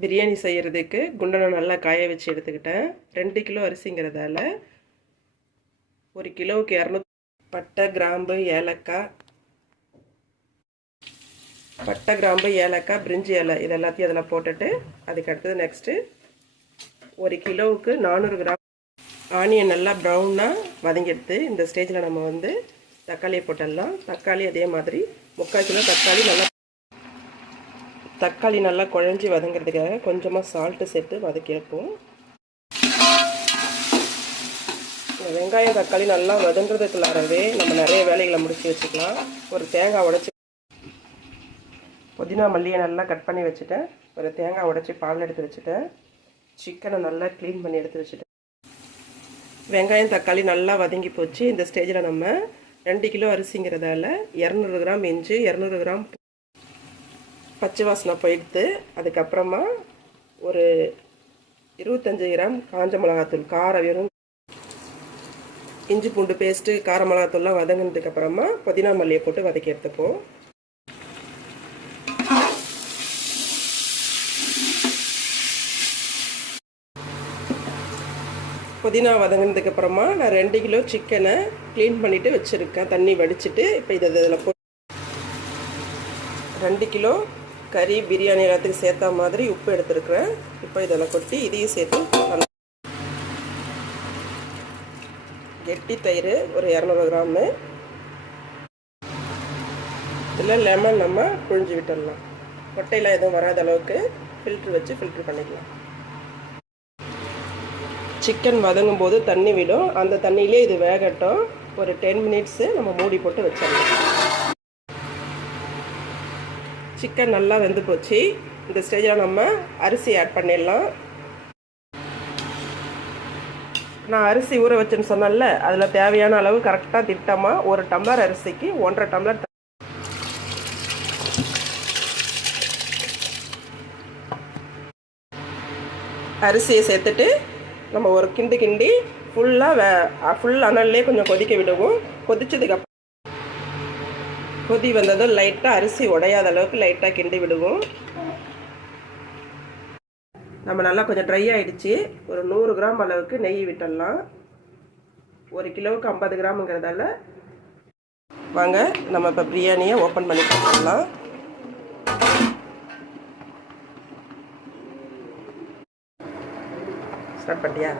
பிரியாணி செய்கிறதுக்கு குண்டனை நல்லா காய வச்சு எடுத்துக்கிட்டேன். 2 கிலோ அரிசிங்கிறதால 1 கிலோவுக்கு 200 பட்டை, கிராம்பு, ஏலக்காய், பிரிஞ்சி இலை இது எல்லாத்தையும் அதில் போட்டுட்டு அதுக்கு அடுத்தது நெக்ஸ்ட்டு 1 கிலோவுக்கு 400 கிராம் ஆனியன் நல்லா ப்ரௌனாக வதங்கிடுது. இந்த ஸ்டேஜில் நம்ம வந்து தக்காளியை போட்டுடலாம். தக்காளி அதே மாதிரி 3/4 கிலோ தக்காளி நல்லா குழஞ்சி வதங்கிறதுக்காக கொஞ்சமாக சால்ட்டு சேர்த்து வதக்கி வைப்போம். வெங்காயம் தக்காளி நல்லா வதங்குறதுக்குள்ளாரவே நம்ம நிறைய வேலைகளை முடித்து வச்சுக்கலாம். ஒரு தேங்காய் உடைச்சி புதினா மல்லியை நல்லா கட் பண்ணி வச்சுட்டேன். ஒரு தேங்காய் உடைச்சி பால் எடுத்து வச்சுட்டேன். சிக்கனை நல்லா க்ளீன் பண்ணி எடுத்து வச்சுட்டேன். வெங்காயம் தக்காளி நல்லா வதங்கி போச்சு. இந்த ஸ்டேஜில் நம்ம 2 கிலோ அரிசிங்கிறதால 200 கிராம் இஞ்சி, 200 கிராம் பச்சை வாசனை போயிடுத்து. அதுக்கப்புறமா ஒரு 25 கிராம் காஞ்ச மிளகாத்தூள், காரம் வெறும் இஞ்சி பூண்டு பேஸ்ட்டு, கார மிளகாத்தூள்லாம் வதங்கினதுக்கப்புறமா புதினா மல்லியை போட்டு வதக்கி எடுத்துப்போம். புதினா வதங்கினதுக்கப்புறமா நான் 2 கிலோ சிக்கனை க்ளீன் பண்ணிவிட்டு வச்சுருக்கேன். தண்ணி வடிச்சிட்டு இப்போ இதில் போட்டு 2 கிலோ கறி பிரியாணி எல்லாத்துக்கும் சேர்த்தா மாதிரி உப்பு எடுத்துருக்குறேன். இப்போ இதில் கொட்டி இதையும் சேர்த்து நல்லா கெட்டி தயிர் ஒரு 200 கிராமு. இதில் லெமன் நம்ம புழிஞ்சு விட்டுடலாம். கொட்டையெல்லாம் எதுவும் வராத அளவுக்கு ஃபில்ட்ரு பண்ணிக்கலாம். சிக்கன் வதங்கும் போது தண்ணி விடும். அந்த தண்ணியிலே இது வேகட்டும். ஒரு 10 மினிட்ஸு நம்ம மூடி போட்டு வச்சிடலாம். சிக்கன் நல்லா வெந்து போச்சு. இந்த ஸ்டேஜில் நம்ம அரிசி ஆட் பண்ணிடலாம். நான் அரிசி ஊற வச்சேன்னு சொன்னேன்ல, அதில் தேவையான அளவு கரெக்டாக திட்டமாக 1 டம்ளர் அரிசிக்கு 1.5 டம்ளர் அரிசியை சேர்த்துட்டு நம்ம ஒரு கிண்டி ஃபுல் அனல்லே கொஞ்சம் கொதிக்க விடுவோம். கொதிச்சதுக்கப்புறம் கொதி வந்ததும் லைட்டாக அரிசி உடையாத அளவுக்கு லைட்டாக கிண்டி விடுவோம். நம்ம நல்லா கொஞ்சம் ட்ரை ஆகிடுச்சு. ஒரு 100 கிராம் அளவுக்கு நெய் விட்டுடலாம். 1 கிலோவுக்கு 50 கிராமுங்கிறதால வாங்க நம்ம இப்போ பிரியாணியை ஓப்பன் பண்ணி பார்த்துடலாம். ஸ்டார்ட் பண்ணியா?